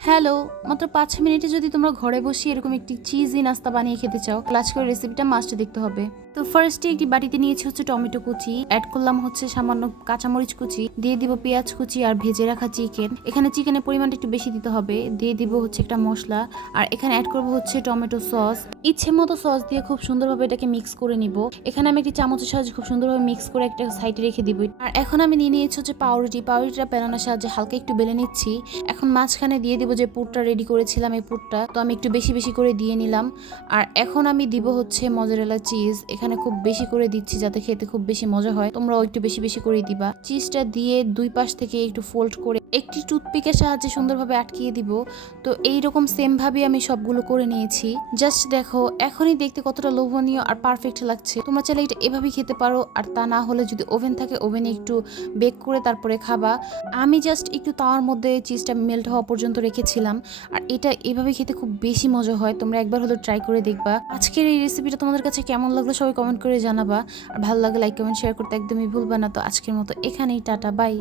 Hello, মাত্র ৫ মিনিটে যদি তোমরা ঘরে বসে এরকম একটি চিজি নাস্তা বানিয়ে খেতে চাও, আজকের রেসিপিটা মাস্ট দেখতে হবে। তো ফার্স্টে একটি বাটিতে নিয়েছি হচ্ছে টমেটো কুচি, অ্যাড করলাম হচ্ছে সামান্য কাঁচামরিচ কুচি, দিয়ে দিব পেঁয়াজ কুচি আর ভেজে রাখা চিকেন। এখানে চিকেনের পরিমাণটা একটু বেশি দিতে হবে। দিয়ে দিব হচ্ছে একটা মশলা, আর এখানে অ্যাড করব হচ্ছে টমেটো সস। ইচ্ছে মতো সস দিয়ে খুব সুন্দরভাবে এটাকে মিক্স করে নিব। এখানে আমি একটি চামচের সাহায্যে খুব সুন্দরভাবে মিক্স করে একটা সাইডে রেখে দিব। আর এখন আমি নিয়ে নিয়েছি হচ্ছে পাউরুটিটা বেলানোর সাহায্যে হালকা একটু বেলে নিচ্ছি। এখন মাঝখানে দিয়ে দিব যে পুরটা রেডি করেছিলাম, এই পুরটা তো আমি একটু বেশি বেশি করে দিয়ে নিলাম। আর এখন আমি দিব হচ্ছে মজারেলা চিজ, এখানে খুব বেশি করে দিচ্ছি যাতে খেতে খুব বেশি মজা হয়। তোমরাও একটু বেশি বেশি করে দিবা। চিজটা দিয়ে দুই পাশ থেকে একটু ফোল্ড করে একটি টুথপিকের সাহায্যে সুন্দরভাবে আটকিয়ে দিব। তো এইরকম সেম ভাবে আমি সবগুলো করে নিয়েছি। জাস্ট দেখো এখনই দেখতে কতটা লোভনীয় আর পারফেক্ট লাগছে। তোমরা চাইলে এটা এভাবেই খেতে পারো, আর তা না হলে যদি ওভেন থাকে ওভেনে একটু বেক করে তারপরে খাবা। আমি জাস্ট একটু তাওয়ার মধ্যে চিজটা মেল্ট হওয়া পর্যন্ত রেখেছিলাম। আর এটা এভাবে খেতে খুব বেশি মজা হয়, তোমরা একবার হলো ট্রাই করে দেখবা। আজকের এই রেসিপিটা তোমাদের কাছে কেমন লাগলো সবাই কমেন্ট করে জানাবা। আর ভালো লাগে লাইক কমেন্ট শেয়ার করতে একদমই ভুলবা না। তো আজকের মতো এখানেই, টাটা বাই।